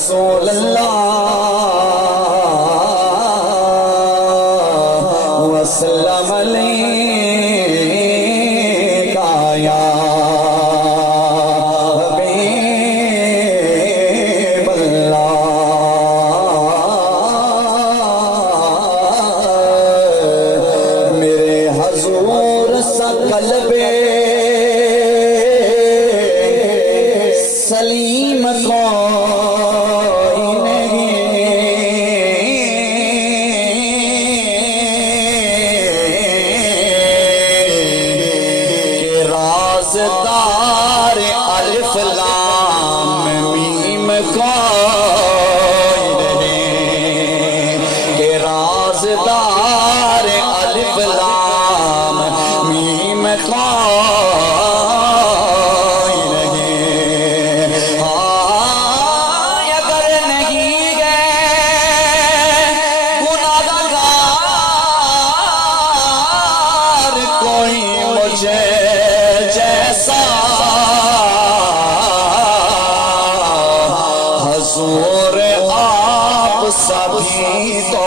رسول اللہ وسلم علیکہ یا حبیب اللہ میرے حضور سا قلب سلیم کوئی نہیں کہ رازدار الف لام میم کوئی نہیں کہ رازدار الف لام میم کوئی نہیں اگر نہیں گئے گناہگار کوئی مجھے جیسا حضور آپ سبھی تو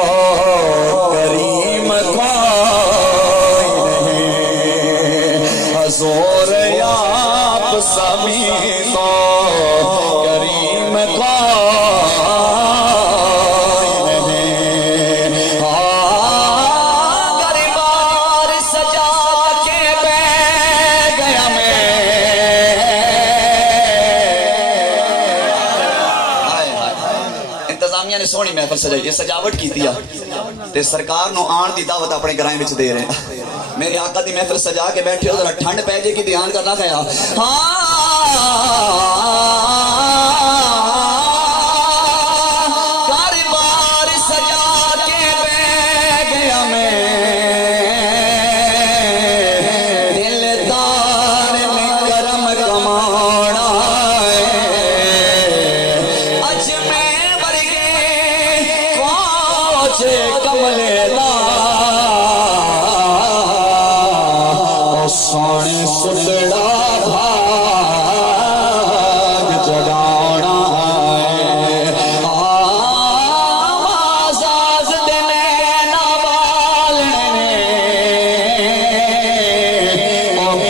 کریم کوئی نہیں حضور آپ سبھی تو کریم کوئی نہیں گریبار سجا کے بیٹھ گیا میں انتظامیہ نے سونی محفل سجائی سجاوٹ کی دیا تے سرکار نو آن دی دعوت اپنے گھراں وچ دے رہے ہیں میرے آقا دی محفل سجا کے بیٹھے ہو ذرا ٹھنڈ پے جے کی دھیان کرنا کھیا گریبار سجا کے بیٹھ گیا میں دلدار نے کرم کمانا اج میں ورگے فوج کملے سونے سٹڑا بھاگ جگانا آزاز دینے نابالنے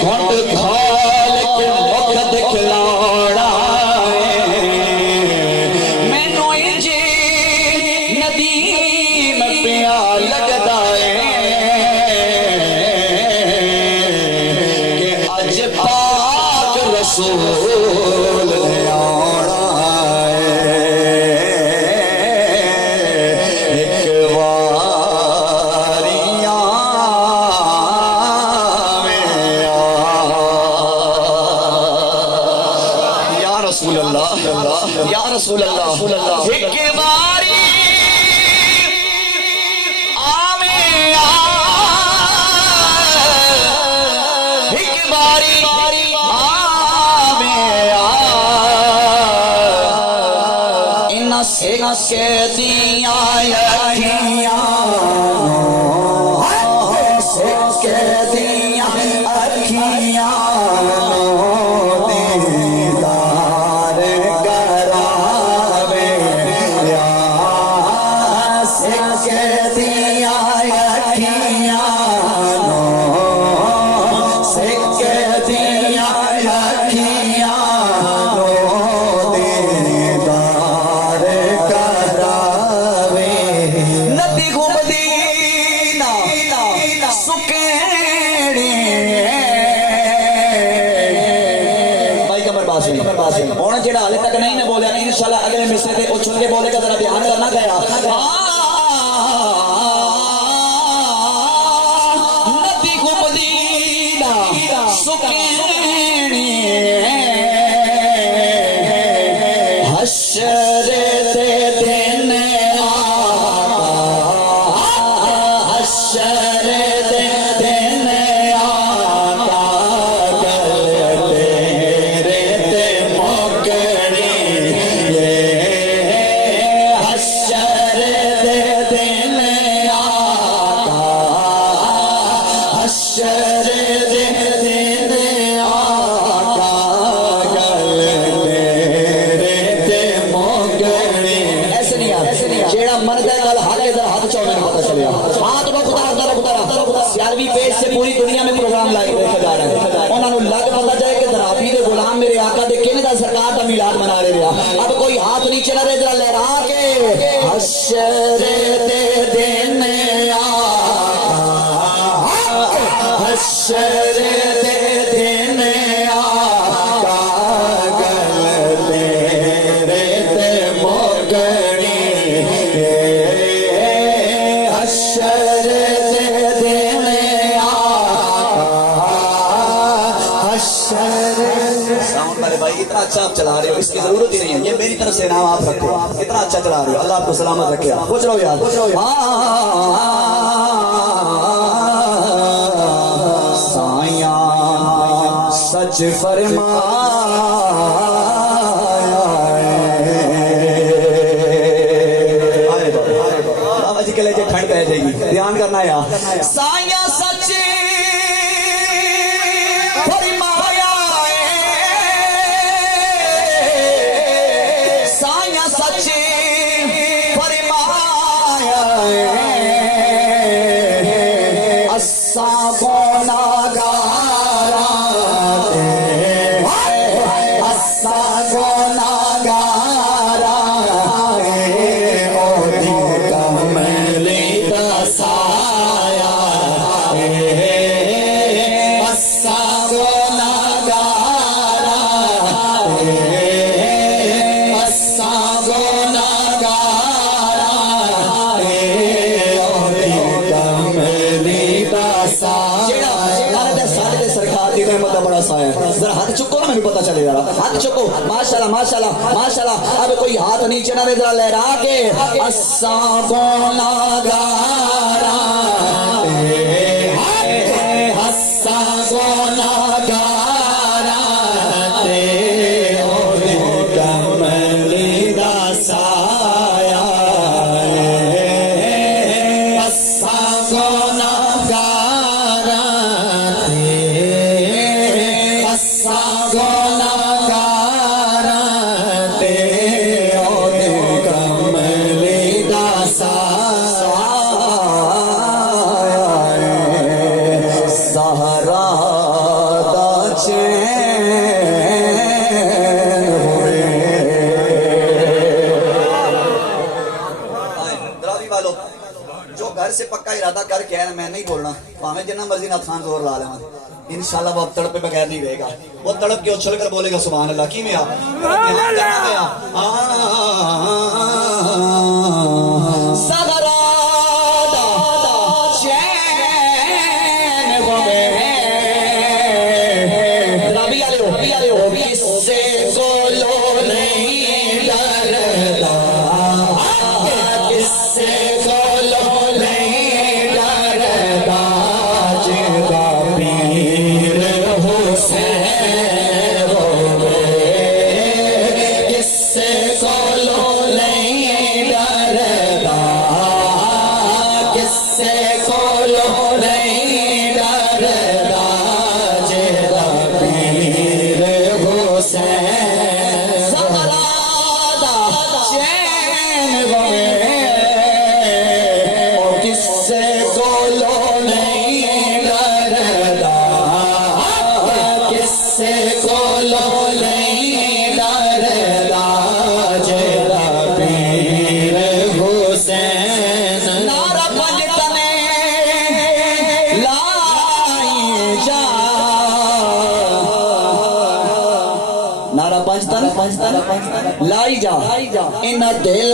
گھنٹ کھول کے مکھ دکھلانا میں نو انجی ندیم پیا لگدا رسول نے آنا ایک واریاں میں یا رسول اللہ یا رسول اللہ ایک واری ایک باری سے دیا اکھیاں سے دیا اکھیاں دیدار کراوے یا سے دیا اکھیاں سے دیا اکھیاں ہونا جڑا حالے تک نہیں میں بولیا نہیں انشاءاللہ اگلے مصرے کے اچھل کے بولے کا ذرا بیان کرنا گیا ندی کو مدینہ سکینی حشر دے دینے حشر دے دینے موقع میلاد منا رہے ہیں. اب کوئی ہاتھ نیچے نہ رہے ذرا لہرا کے حشر دے دن حشر دے دن آقا گل تیرے تے موگنی حشر دے دن آقا حشر. ساؤنڈ والے بھائی اتنا اچھا آپ چلا رہے ہو اس کی ضرورت ہی نہیں ہے یہ میری طرف سے نام آپ رکھو اتنا اچھا چلا رہے ہو اللہ آپ کو سلامت رکھے خوش رہو یار سایاں سچ فرمایا بابا جی کے لئے ٹھنڈ پہ جائے گی دھیان کرنا ہے سایاں سچ سچ فرمایا اساں گناہگار اساں گناہگار اودی کملی دا سایہ اساں گناہگار ذرا ہاتھ چکو نا میں پتا چلے ذرا ہاتھ چکو ماشاءاللہ ماشاءاللہ ماشاءاللہ. اب کوئی ہاتھ نیچے نہ رہے ذرا لہرا کے اساں گناہگار اساں گناہگار اودی کملی دا سایہ اساں گناہگار گناہگار اودی کملی دا سایہ سہرا دا چین ہوئے. دراوی والو جو گھر سے پکا ارادہ کر کے ہے میں نہیں بولنا پاہمیں جنہ مرضی نہ خان زور لا لیں انشاءاللہ وہ اب تڑپے بغیر نہیں رہے گا وہ تڑپ کے اچھل کر بولے گا سبحان اللہ کی میں سہرا دا چین ہوئے ربی آلے ہو کس سے گولو نہیں ڈردا کس سے گولو نہیں ڈردا جگہ پیر حسین ہوئے کس سے گولو نہیں ڈردا کس سے گولو نہیں ڈردا جگہ پیر حسین سہرا دا چین ہوئے کس سے گولو نہیں ڈردا کس سے گولو نہیں ڈردا جگہ پیر حسین نعرہ پنجتنے لائی جا نعرہ پنجتن لائی جا ان دل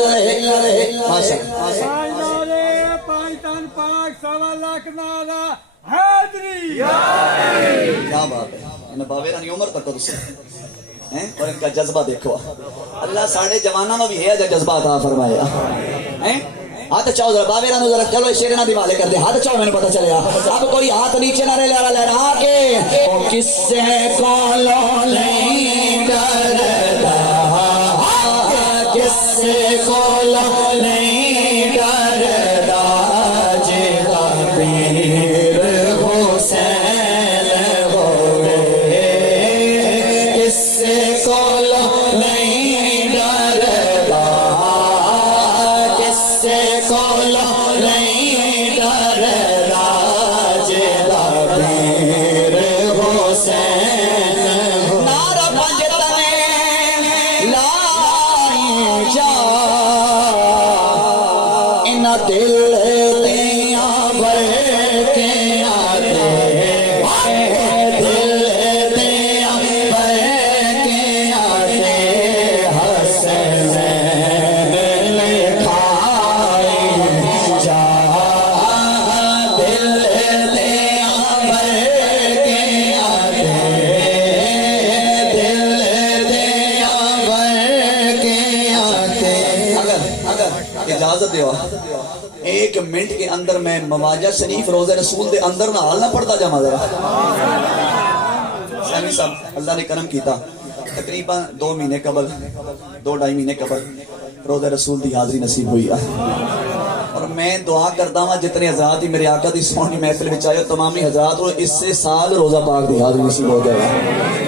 پاکستان پاک سوا لاکھ نالا حیدری کیا بات ہے انہیں باوے رانی عمر تک اسے اور ان کا جذبہ دیکھو اللہ ساڑھے جوانہ میں بھی ہے جو جذبہ عطا فرمایا ہاتھ چاہو ذرا باوے رانو ذرا چلو شیر نہ دیوالے کر دے ہاتھ چاہو میں نے پتا چلے اب کوئی ہاتھ نیچے نہ رہے لہرا کے کس سے کولو نہیں ڈردا کس سے کولو نہیں ڈردا جگہ پیر حسین ہوئے کس سے کولو نہیں ڈردا کس سے کولو نہیں ڈردا جگہ پیر حسین نعرہ پنجتنے اجازت دیو 1 منٹ کے اندر میں مواجہ شریف روزہ رسول دے اندر نہ حال نہ پڑھتا جاما ذرا سیمی صاحب اللہ نے کرم کیتا تقریباً 2 مہینے قبل 2-2.5 مہینے قبل روزہ رسول دی حاضری نصیب ہوئی اور میں دعا کرتا ہوں جتنے حضرات ہی میرے آقا دی سونی محفل وچ آئے تمامی حضرات کو اس سے سال روزہ پاک دی حاضری نصیب ہو جائے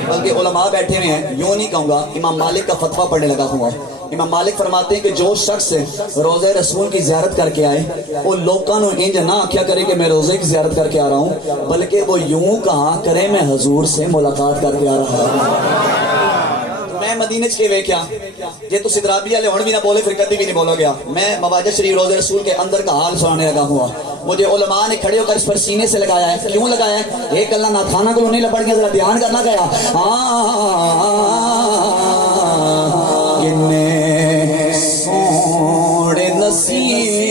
بلکہ علماء بیٹھے ہوئے ہیں یوں نہیں کہوں گا امام مالک کا فتویٰ پڑھنے لگا ہوں امام مالک فرماتے ہیں کہ جو شخص روزہ رسول کی زیارت کر کے آئے وہ لوگوں انج نہ آکھیا کرے کہ میں روزے کی زیارت کر کے آ رہا ہوں بلکہ وہ یوں کہا کرے میں حضور سے ملاقات کر کے آ رہا ہوں میں مدینہ کے ویکھیا جے تو سدرابی والے ہن بھی نہ بولے پھر کبھی بھی نہیں بولو گیا میں مواجہ شریف روزہ رسول کے اندر کا حال سنانے لگا ہوا مجھے علماء نے کھڑے ہو کر اس پر سینے سے لگایا ہے کیوں لگایا ہے ایک اللہ نہ کھانا کو نہیں لپڑ گیا ذرا دھیان کرنا گیا کنے سوڑے نصیب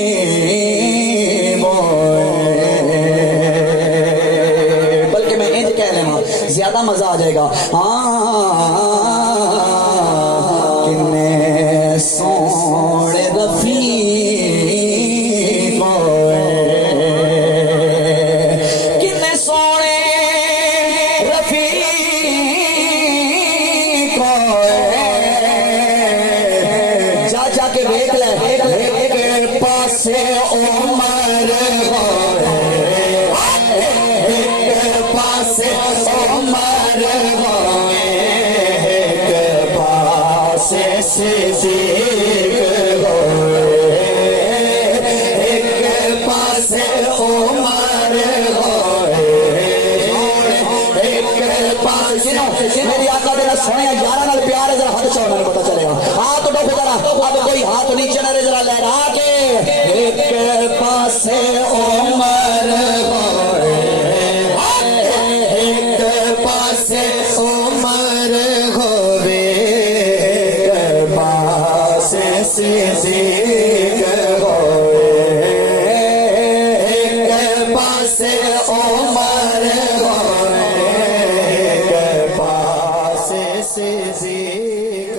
بلکہ میں انج کہہ لینا زیادہ مزہ آ جائے گا کنے سوڑے رفیق کنے سوڑے رفیق جا کے دیکھ لے ایک پاسے عمر ایک پاسے عمر ایک پاسے صدیق ایک پاسے عمر ایک پاسے میری آقا دے سونے 11 نال پیار ہے ذرا ہاتھ چاہو میں پتہ چلے گا ہاتھ اٹھو ذرا اب کوئی ہاتھ نیچے نہ ذرا لہرا کے ایک پاسے عمر ایک پاسے عمر ہوے ایک پاسے صدیق ہوے ایک پاسے عمر ہوے ایک پاسے صدیق